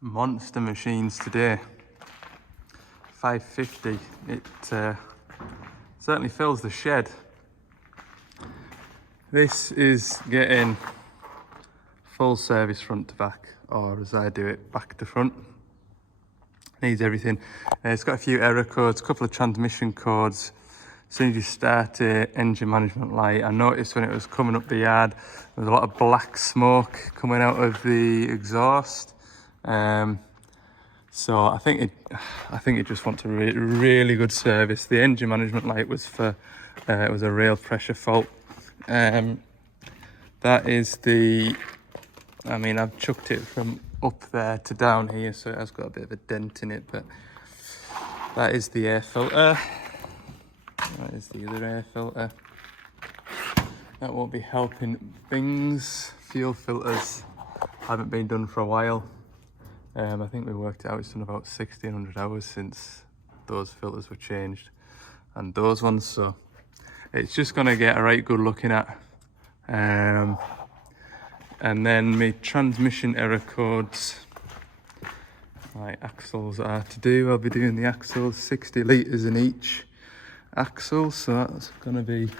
monster machines today. 550. It certainly fills the shed. This is getting full service front to back, or as I do it, back to front. Needs everything. It's got a few error codes, a couple of transmission codes. As soon as you start it, engine management light. I noticed when it was coming up the yard, there was a lot of black smoke coming out of the exhaust. So I think it just wants a really good service. The engine management light was for it was a rail pressure fault. That is the. I mean, I've chucked it from up there to down here, so it has got a bit of a dent in it. But that is the air filter. That is the other air filter. That won't be helping things. Fuel filters haven't been done for a while. I think we worked it out, it's done about 1600 hours since those filters were changed. And those ones, so it's just gonna get a right good looking at. And then my transmission error codes. My axles are to do. I'll be doing the axles, 60 litres in each axle, so that's gonna be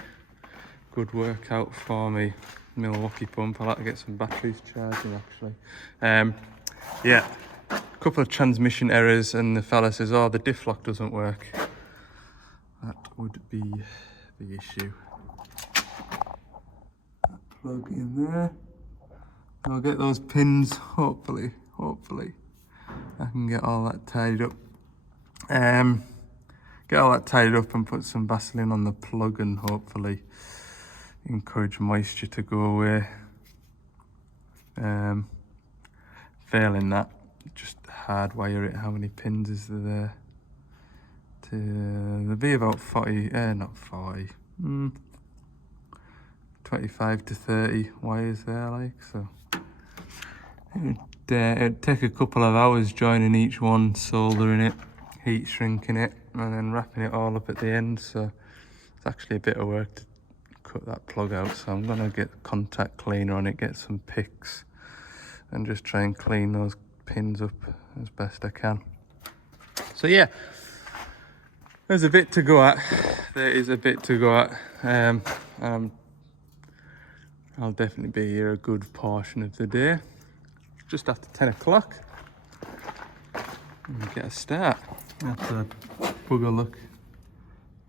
good workout for me. Milwaukee pump. I'll have to get some batteries charging actually. Yeah, a couple of transmission errors, and the fella says, oh, the diff lock doesn't work. That would be the issue. That plug in there. I'll get those pins, hopefully I can get all that tidied up. Get all that tidied up and put some Vaseline on the plug and hopefully encourage moisture to go away. Failing that, just hardwire it. How many pins is there? There'll be about 40, not 40, 25 to 30 wires there, like, so. It'd take a couple of hours joining each one, soldering it, heat shrinking it, and then wrapping it all up at the end, so it's actually a bit of work to cut that plug out. So I'm gonna get contact cleaner on it, get some picks, and just try and clean those pins up as best I can. So yeah, there's a bit to go at. There is a bit to go at. I'll definitely be here a good portion of the day. Just after 10 o'clock. And get a start. That's a bugger look.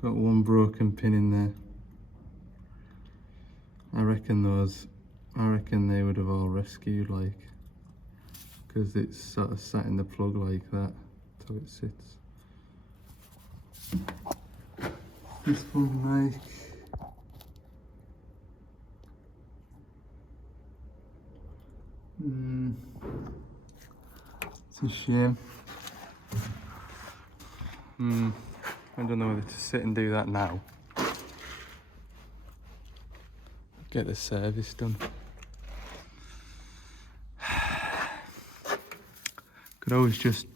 Got one broken pin in there. I reckon they would have all rescued, like, because it's sort of sat in the plug like that, so it sits. This one, like, it's a shame. I don't know whether to sit and do that now. Get the service done. Could always just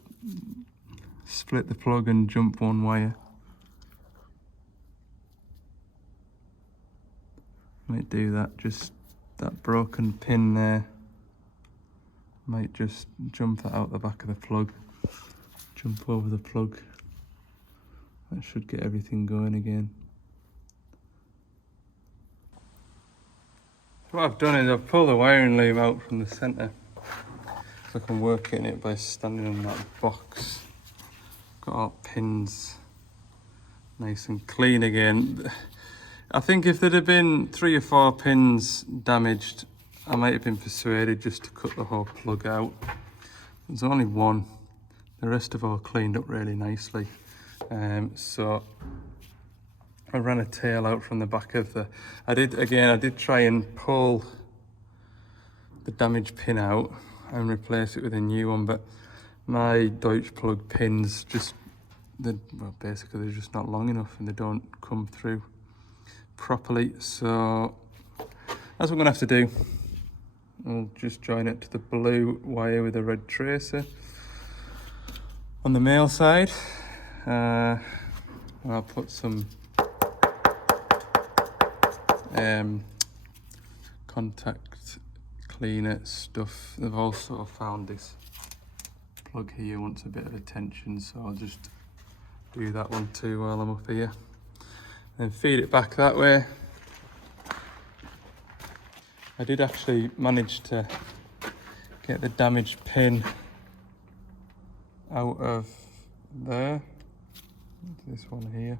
split the plug and jump one wire. Might do that, just that broken pin there. Might just jump that out the back of the plug. Jump over the plug. That should get everything going again. What I've done is I've pulled the wiring loom out from the centre, so I can work in it by standing on that box. Got all pins nice and clean again. I think if there'd have been 3 or 4 pins damaged, I might have been persuaded just to cut the whole plug out. There's only one. The rest have all cleaned up really nicely. So I ran a tail out from the back of the. I did try and pull the damaged pin out and replace it with a new one, but my Deutsch plug pins basically they're just not long enough and they don't come through properly. So that's what I'm gonna have to do. I'll just join it to the blue wire with a red tracer on the male side. I'll put some contact cleaner stuff. They've also found this plug here wants a bit of attention, so I'll just do that one too while I'm up here. Then feed it back that way. I did actually manage to get the damaged pin out of there. This one here.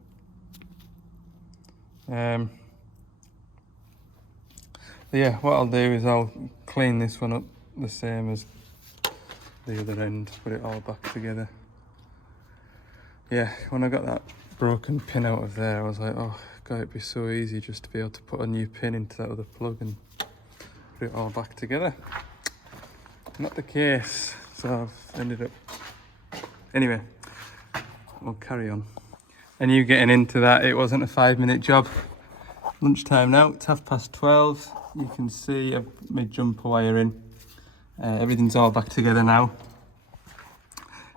Yeah, what I'll do is I'll clean this one up the same as the other end, put it all back together. Yeah, when I got that broken pin out of there, I was like, oh god, it'd be so easy just to be able to put a new pin into that other plug and put it all back together. Not the case, so I've ended up... Anyway, we'll carry on. And you getting into that, it wasn't a 5-minute job. Lunchtime now, it's 12:30. You can see I've made jumper wire in. Everything's all back together now.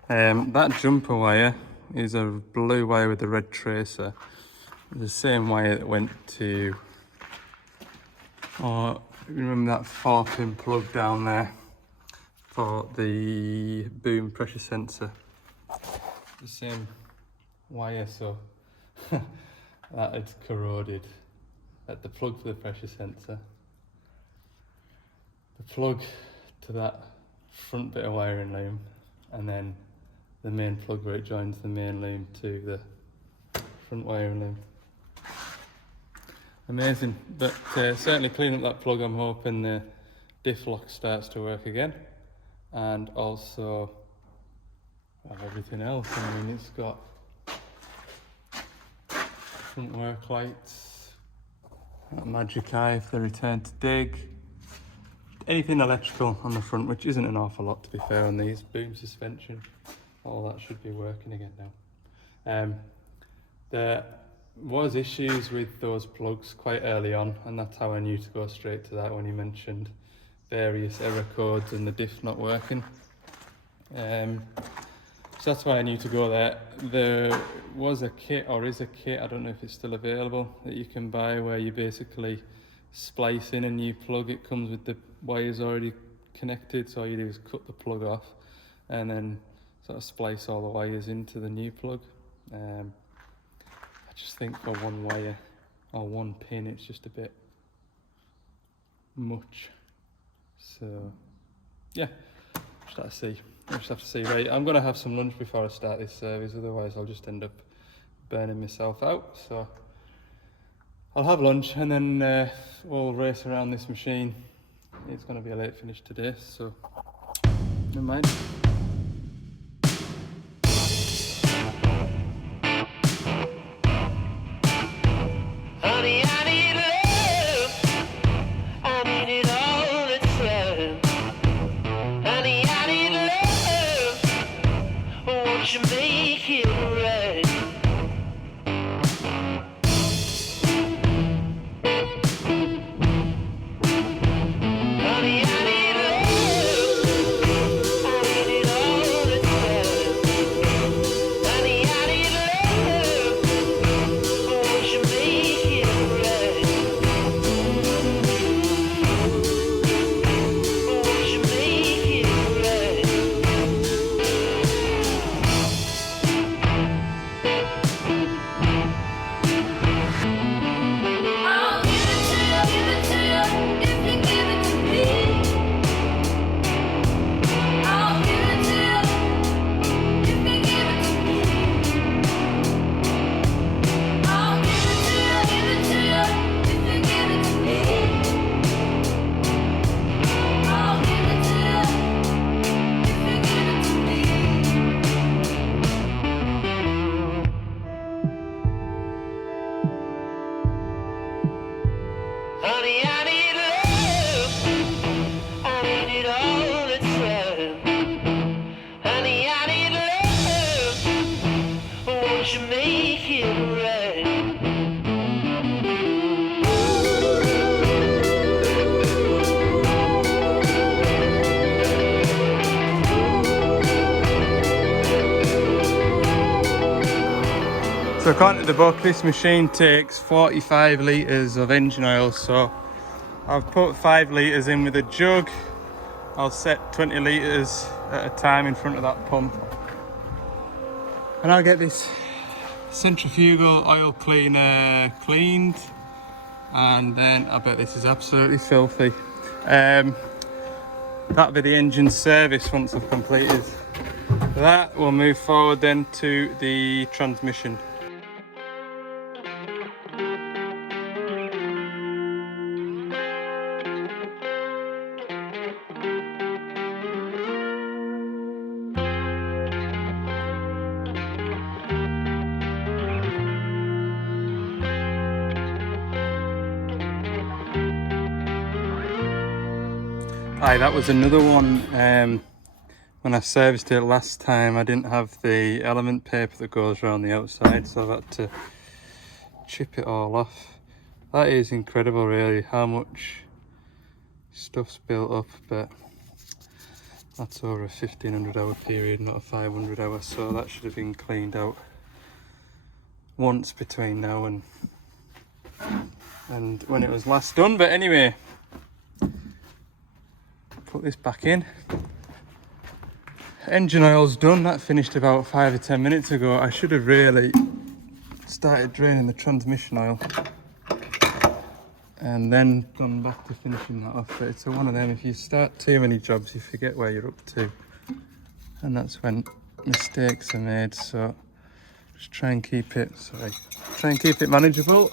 That jumper wire is a blue wire with a red tracer. The same wire that went to, remember that 4-pin plug down there for the boom pressure sensor. The same wire, so that had corroded at the plug for the pressure sensor. The plug to that front bit of wiring loom, and then the main plug where it joins the main loom to the front wiring loom. Amazing, but certainly cleaning up that plug, I'm hoping the diff lock starts to work again, and also everything else. I mean, it's got front work lights, that magic eye for the return to dig, anything electrical on the front, which isn't an awful lot to be fair on these, boom suspension, all that should be working again now. There was issues with those plugs quite early on, and that's how I knew to go straight to that when you mentioned various error codes and the diff not working. So that's why I knew to go there. There was a kit, or is a kit, I don't know if it's still available, that you can buy where you basically splice in a new plug. It comes with the wires already connected, so all you do is cut the plug off and then sort of splice all the wires into the new plug. I just think for one wire or one pin it's just a bit much. So yeah, just have to see. I just have to see. Right, I'm gonna have some lunch before I start this service, otherwise I'll just end up burning myself out. So I'll have lunch and then we'll race around this machine. It's gonna be a late finish today, so never mind. Honey, I need love. I need it all the time. Honey, I need love. Won't you make it right? Honey, I need love. I need it all the time. Honey, I need love. Won't you make it right? Won't you make it right? I'll give it to you if you give it to me. I'll give it to you if you give it to me. I'll give it to you if you give it to me. I'll give it to you if you give it to me. Honey, I need love. I need it all the time. Honey, I need love. Won't you make it right? So according to the book, this machine takes 45 litres of engine oil, so I've put 5 litres in with a jug, I'll set 20 litres at a time in front of that pump. And I'll get this centrifugal oil cleaner cleaned. And then I bet this is absolutely filthy. That'll be the engine service once I've completed that. We'll move forward then to the transmission. Aye, that was another one. When I serviced it last time, I didn't have the element paper that goes around the outside, so I've had to chip it all off. That is incredible, really, how much stuff's built up, but that's over a 1500 hour period, not a 500 hour, so that should have been cleaned out once between now and when it was last done. But anyway, put this back in. Engine oil's done. That finished about 5 or 10 minutes ago. I should have really started draining the transmission oil and then gone back to finishing that off. But it's one of them, if you start too many jobs you forget where you're up to, and that's when mistakes are made. So just try and keep it manageable.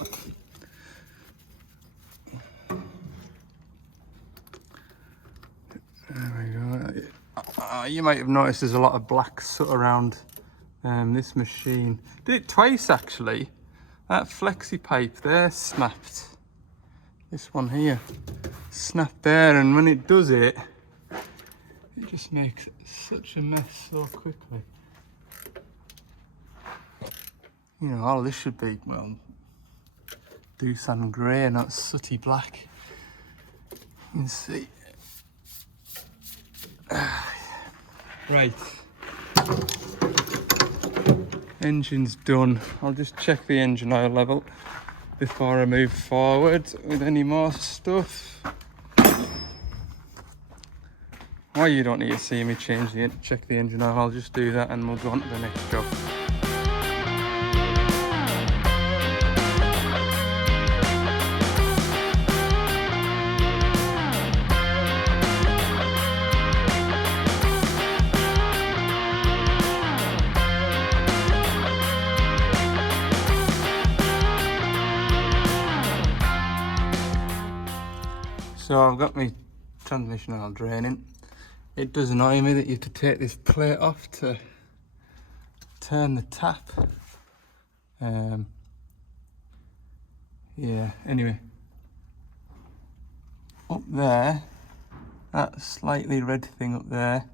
There we go. You might have noticed there's a lot of black soot around this machine. Did it twice actually. That flexi pipe there snapped. This one here snapped there, and when it does it, it just makes such a mess so quickly. You know, all this should be, well, Doosan grey, not sooty black. You can see. Right, engine's done. I'll just check the engine oil level before I move forward with any more stuff. Well, you don't need to see me check the engine oil. I'll just do that and we'll go on to the next job. So I've got my transmission oil draining. It does annoy me that you have to take this plate off to turn the tap. Yeah, anyway. Up there, that slightly red thing up there,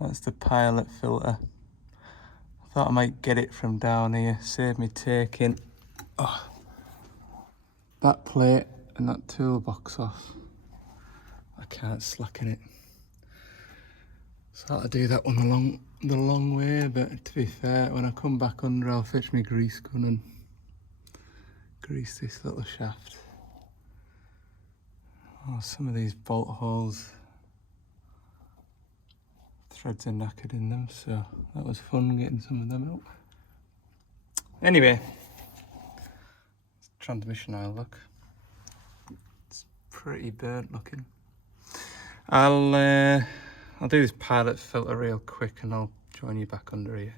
that's the pilot filter. I thought I might get it from down here, save me taking that plate and that toolbox off. I can't slacken it. So I had to do that one the long way, but to be fair, when I come back under, I'll fetch my grease gun and grease this little shaft. Oh, some of these bolt holes, threads are knackered in them, so that was fun getting some of them out. Anyway, transmission oil, look. It's pretty burnt looking. I'll do this pilot filter real quick and I'll join you back under here.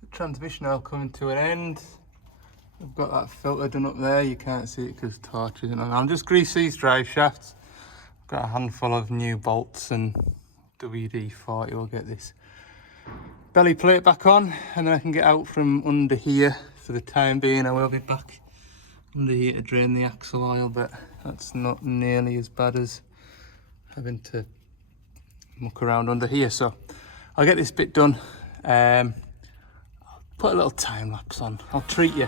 The transmission oil coming to an end. I've got that filter done up there. You can't see it because torch isn't on. I'll just grease these drive shafts. I've got a handful of new bolts and WD-40 will get this belly plate back on, and then I can get out from under here. For the time being, I will be back under here to drain the axle oil, but that's not nearly as bad as having to muck around under here. So I'll get this bit done. I'll put a little time lapse on. I'll treat you.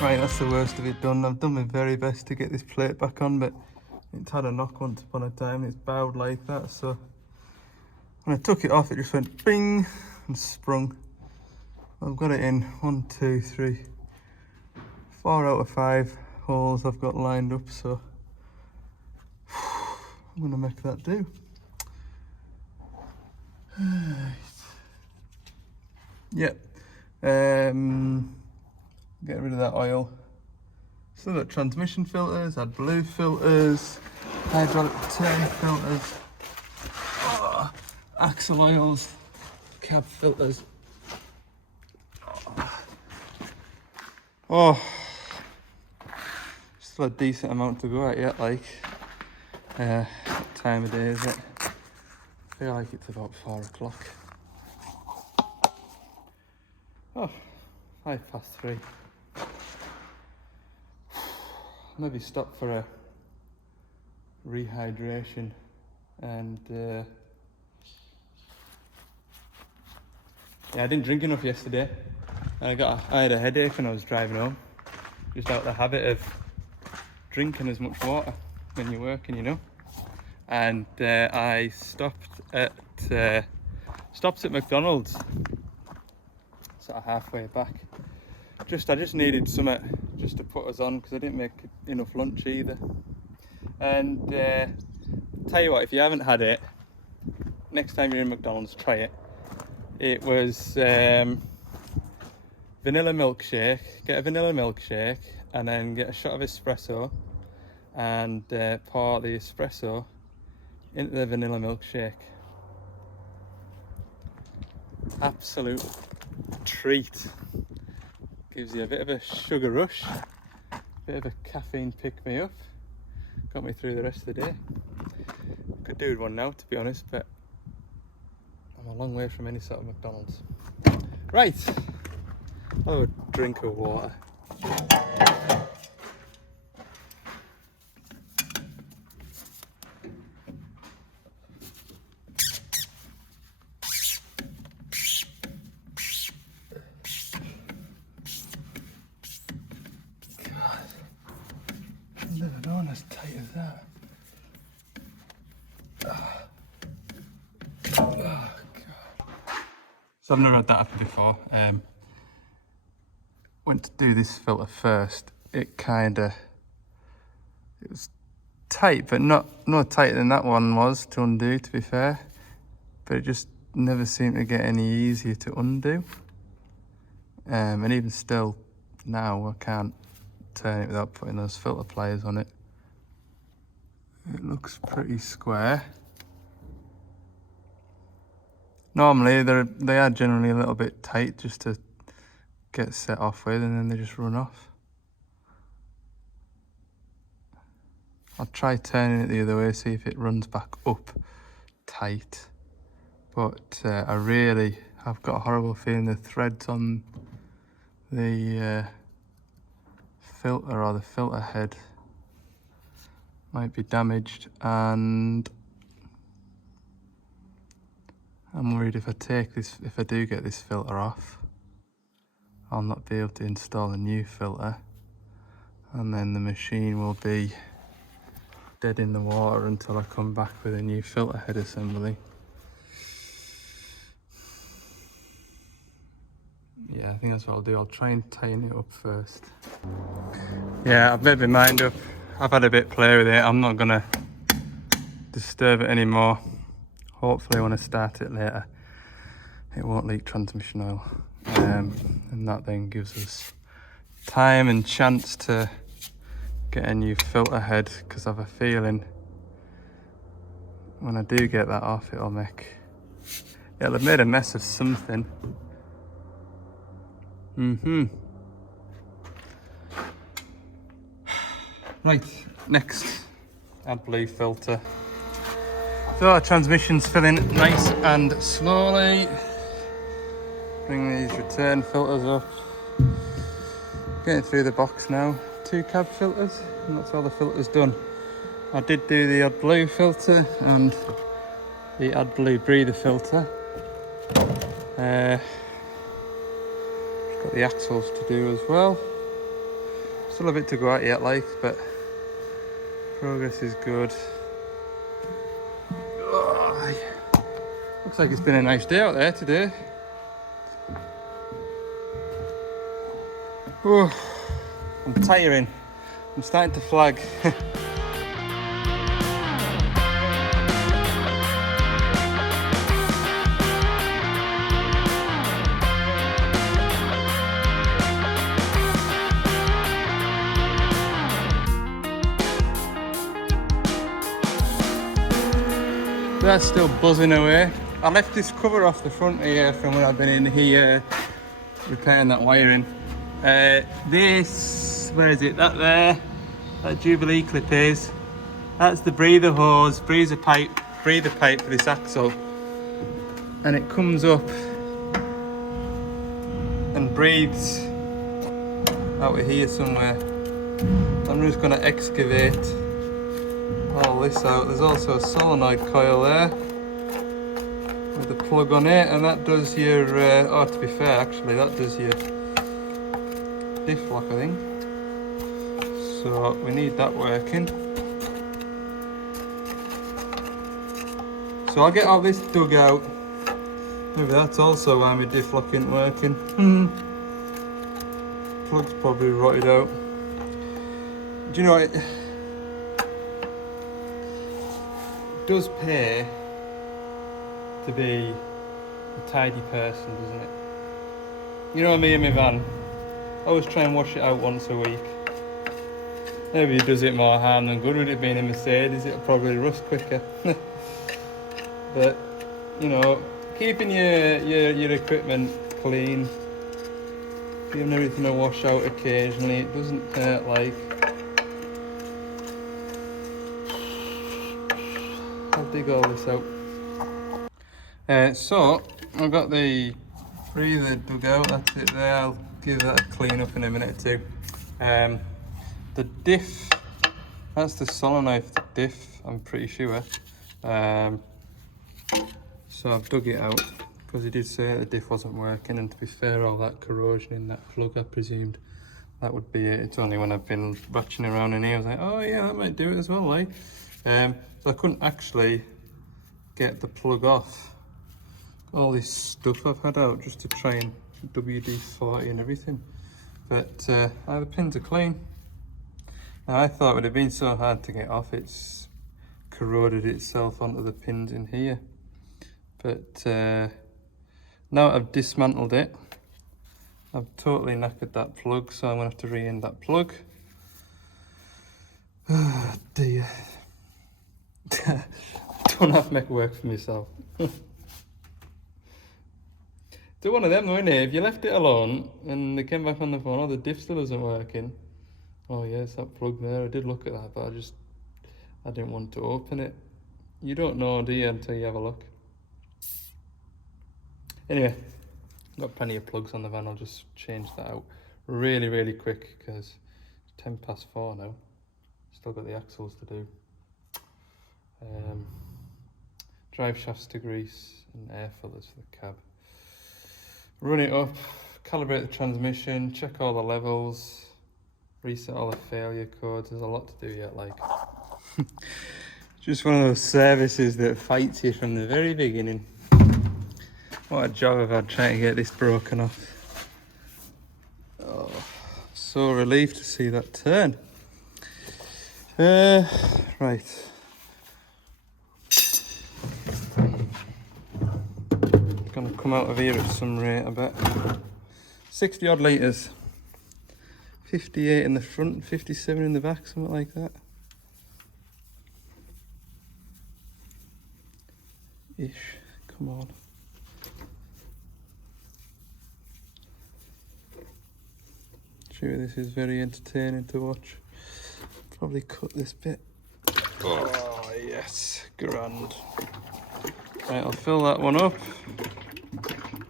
Right, that's the worst of it done. I've done my very best to get this plate back on, but it's had a knock once upon a time. It's bowed like that, so when I took it off, it just went bing and sprung. I've got it in 1, 2, 3, 4 out of 5 holes I've got lined up, so I'm gonna make that do. Yep. Get rid of that oil. Still got transmission filters, AdBlue filters, hydraulic turn filters, axle oils, cab filters. Oh, still a decent amount to go at yet, like. What time of day is it? I feel like it's about 4 o'clock. Oh, 3:05. Maybe stop for a rehydration and yeah, I didn't drink enough yesterday. I had a headache when I was driving home. Just out of the habit of drinking as much water when you're working, you know. And I stopped at McDonald's, sort of halfway back. I just needed something just to put us on because I didn't make enough lunch either. And tell you what, if you haven't had it, next time you're in McDonald's, try it. It was vanilla milkshake. Get a vanilla milkshake and then get a shot of espresso and pour the espresso into the vanilla milkshake. Absolute treat. Gives you a bit of a sugar rush, a bit of a caffeine pick-me-up. Got me through the rest of the day. Could do with one now, to be honest, but I'm a long way from any sort of McDonald's. Right, I'll have a drink of water. I've never known as tight as that. Oh, God. So I've never had that happen before. Went to do this filter first. It was tight, but not tighter than that one was to undo, to be fair. But it just never seemed to get any easier to undo. And even still now, I can't turn it without putting those filter pliers on it. It looks pretty square. Normally they are generally a little bit tight just to get set off with, and then they just run off. I'll try turning it the other way, see if it runs back up tight. But I've got a horrible feeling the threads on the filter or the filter head might be damaged, and I'm worried if I do get this filter off, I'll not be able to install a new filter, and then the machine will be dead in the water until I come back with a new filter head assembly. Yeah, I think that's what I'll do. I'll try and tighten it up first. Yeah, I've made my mind up. I've had a bit play with it. I'm not gonna disturb it anymore. Hopefully when I start it later, it won't leak transmission oil. And that then gives us time and chance to get a new filter head, because I have a feeling when I do get that off, it'll have made a mess of something. Right, next, AdBlue filter. So our transmission's filling nice and slowly. Bring these return filters up. Getting through the box now. 2 cab filters, and that's all the filters done. I did do the AdBlue filter and the AdBlue breather filter. Got the axles to do as well. Still a bit to go at yet, like, but progress is good. Oh, looks like it's been a nice day out there today. Oh, I'm tiring. I'm starting to flag. That's still buzzing away. I left this cover off the front here from when I've been in here repairing that wiring. This, where is it? That there, that Jubilee clip is. That's the breather hose, breather pipe for this axle. And it comes up and breathes out of here somewhere. I'm just going to excavate all this out. There's also a solenoid coil there with a plug on it, and that does your, oh, to be fair actually, that does your diff lock, I think. So we need that working. So I'll get all this dug out. Maybe that's also why my diff lock isn't working. Plug's probably rotted out. Do you know it does pay to be a tidy person, doesn't it? You know me and my van, I always try and wash it out once a week. Maybe it does it more harm than good with it being a Mercedes, it'll probably rust quicker. But, you know, keeping your equipment clean, giving everything a wash out occasionally, it doesn't hurt, like. I'll dig all this out. So I've got the breather dug out, that's it there. I'll give that a clean up in a minute or two. The diff, that's the solenoid for the diff, I'm pretty sure. So I've dug it out because he did say the diff wasn't working, and to be fair, all that corrosion in that plug, I presumed that would be it. It's only when I've been ratcheting around in here I was like, oh yeah, that might do it as well, like. So I couldn't actually get the plug off. All this stuff I've had out just to try and WD-40 and everything. But the pins are clean. Now I thought it would have been so hard to get off, it's corroded itself onto the pins in here. But now I've dismantled it, I've totally knackered that plug, so I'm going to have to re-end that plug. Oh dear. Don't have to make work for myself. Do one of them though, innit? If you left it alone and they came back on the phone, oh, the diff still isn't working. Oh yes, that plug there, I did look at that, but I didn't want to open it. You don't know, do you, until you have a look. Anyway, got plenty of plugs on the van, I'll just change that out really, really quick because it's 4:10 now. Still got the axles to do. Drive shafts to grease and air filters for the cab. Run it up, calibrate the transmission, check all the levels, reset all the failure codes. There's a lot to do yet, like. Just one of those services that fights you from the very beginning. What a job I've had trying to get this broken off. Oh, so relieved to see that turn. Right. Gonna come out of here at some rate, I bet. 60 odd litres. 58 in the front, 57 in the back, something like that. Ish, come on. Sure, this is very entertaining to watch. Probably cut this bit. Oh yes, grand. Right, I'll fill that one up.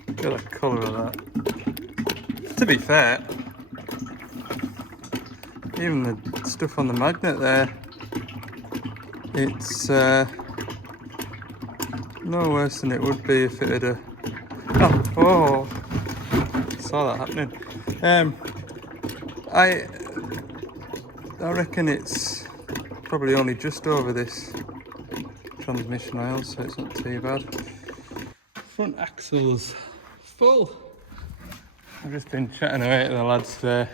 Look at the colour of that. To be fair, even the stuff on the magnet there, it's no worse than it would be if it had oh, saw that happening. I reckon it's probably only just over this transmission oil, so it's not too bad. Front axle's full. I've just been chatting away to the lads there.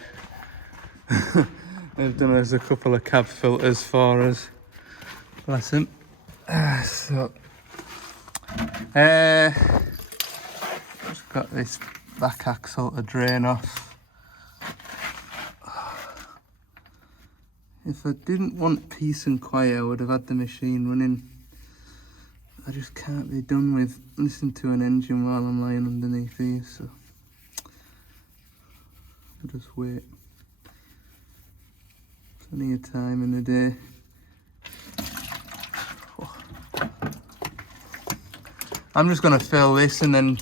They've done us a couple of cab filters for us. Bless them. So, just got this back axle to drain off. If I didn't want peace and quiet, I would have had the machine running. I just can't be done with listening to an engine while I'm lying underneath these, so I'll just wait. Plenty of time in the day. Oh. I'm just going to fill this and then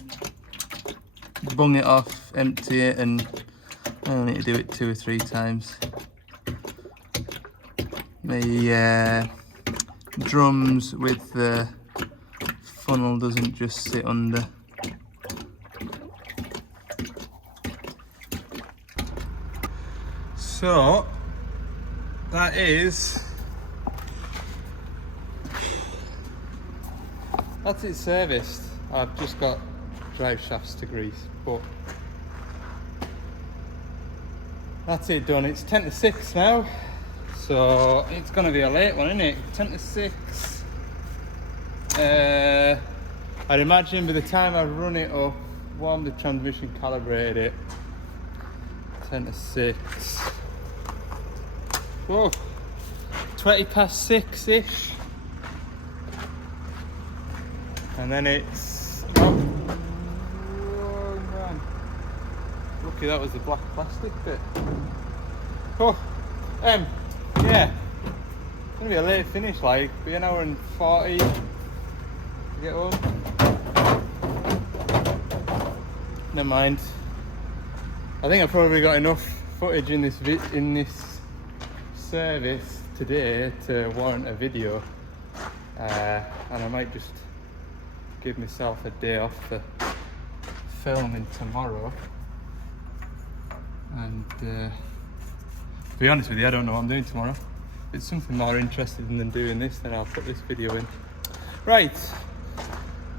bung it off, empty it, and I only need to do it 2 or 3 times. The drums with the funnel doesn't just sit under. So that's it serviced. I've just got drive shafts to grease, but that's it done. It's 10 to 6 now, so it's going to be a late one, isn't it? 10 to 6. I'd imagine by the time I run it up, warm the transmission, calibrated it, 10 to 6. Whoa, 20 past 6-ish. And then it's, oh man, lucky that was the black plastic bit. Oh, yeah, it's gonna be a late finish, like, be an hour and 40 to get home. Never mind. I think I probably got enough footage in this service today to warrant a video, and I might just give myself a day off for filming tomorrow. And to be honest with you, I don't know what I'm doing tomorrow. If it's something more interesting than doing this, then I'll put this video in. Right,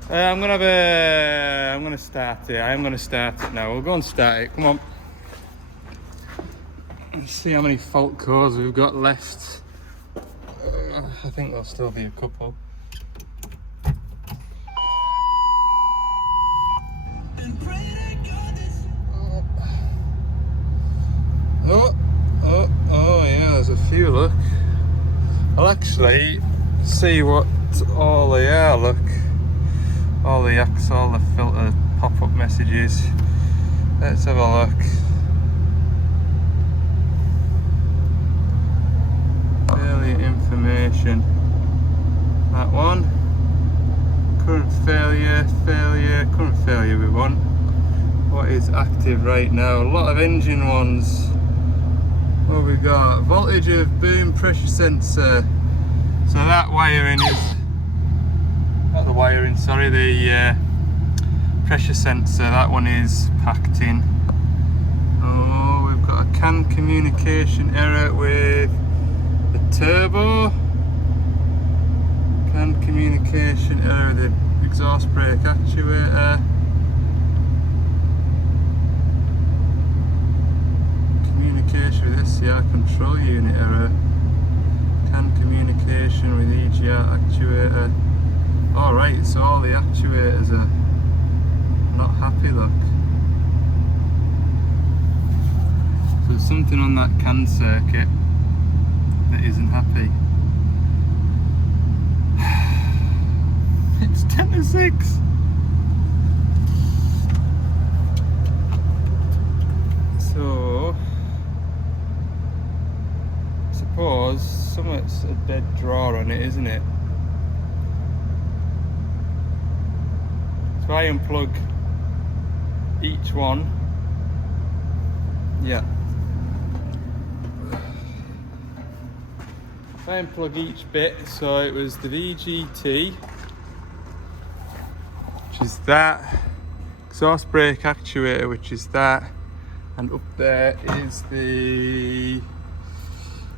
I'm gonna start it. I am gonna start it now. We'll go and start it. Come on. Let's see how many fault codes we've got left. I think there'll still be a couple. Oh yeah, there's a few, look. I'll actually see what all they are, look. All the filter pop-up messages. Let's have a look. Failure information. That one. Current failure, current failure we want. What is active right now? A lot of engine ones. What have we got? Voltage of boom pressure sensor. So that wiring is, not the wiring, sorry, the pressure sensor, that one is packed in. Oh, we've got a CAN communication error with the turbo. CAN communication error with the exhaust brake actuator. Communication with SCR control unit error. CAN communication with EGR actuator. Alright, so all the actuators are not happy, look. So there's something on that CAN circuit that isn't happy. It's 10 to 6. So I suppose something's a dead draw on it, isn't it? So I unplug each one. Yeah. If I unplug each bit, so it was the VGT, which is that, exhaust brake actuator, which is that, and up there is the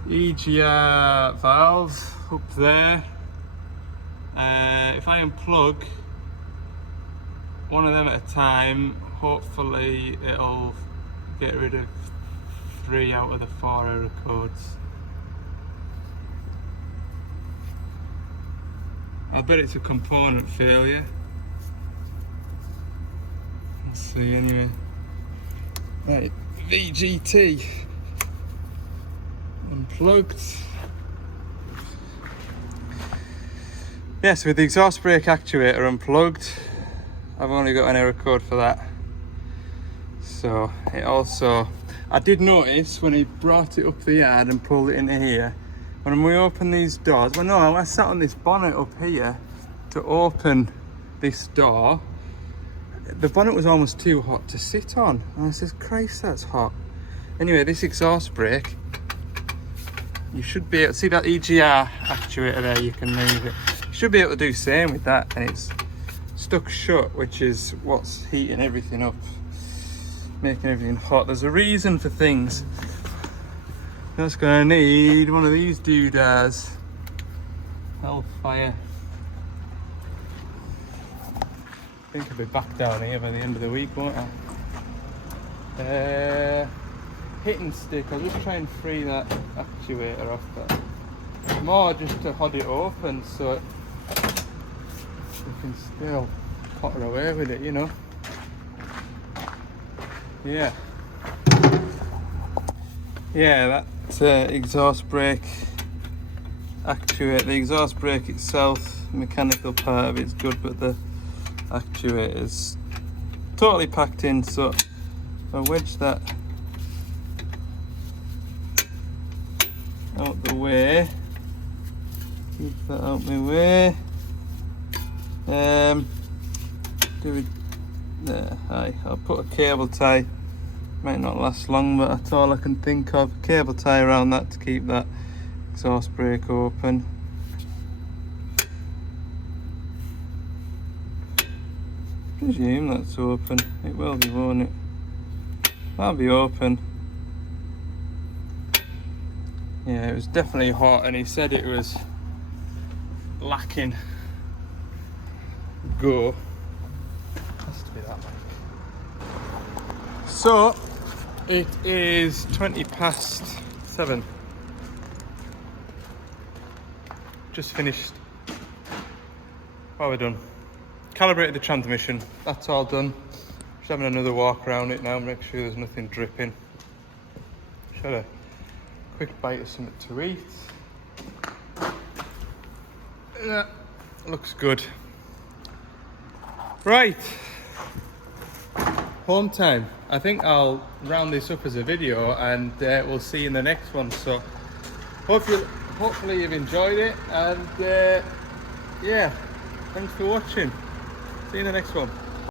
EGR valve up there. If I unplug one of them at a time, hopefully it'll get rid of 3 out of the 4 error codes. I bet it's a component failure. Let's see anyway. Right, VGT unplugged. Yes, with the exhaust brake actuator unplugged, I've only got an error code for that. So it also, I did notice when he brought it up the yard and pulled it into here, when we open these doors, well no, I sat on this bonnet up here to open this door. The bonnet was almost too hot to sit on. And I said, Christ, that's hot. Anyway, this exhaust brake, you should be able to see that EGR actuator there, you can move it. You should be able to do the same with that, and it's stuck shut, which is what's heating everything up, making everything hot. There's a reason for things. That's gonna need one of these doodads. Hellfire. I think I'll be back down here by the end of the week, won't I? Hitting stick, I'll just try and free that actuator off that. More just to hold it open so you can still potter away with it, you know. Yeah. Yeah, that exhaust brake actuator, the exhaust brake itself, the mechanical part of it's good, but the actuator's totally packed in, so I wedge that out the way, keep that out my way, do it there. I'll put a cable tie, might not last long, but that's all I can think of. Cable tie around that to keep that exhaust brake open. Presume that's open. It will be, won't it? That'll be open. Yeah, it was definitely hot, and he said it was lacking go. Has to be that way. So it is 7:20. Just finished. What have we done? Calibrated the transmission. That's all done. Just having another walk around it now, make sure there's nothing dripping. Just had a quick bite of something to eat. Yeah, looks good. Right, home time. I think I'll round this up as a video, and we'll see you in the next one. So hopefully you've enjoyed it, and yeah, thanks for watching. See you in the next one.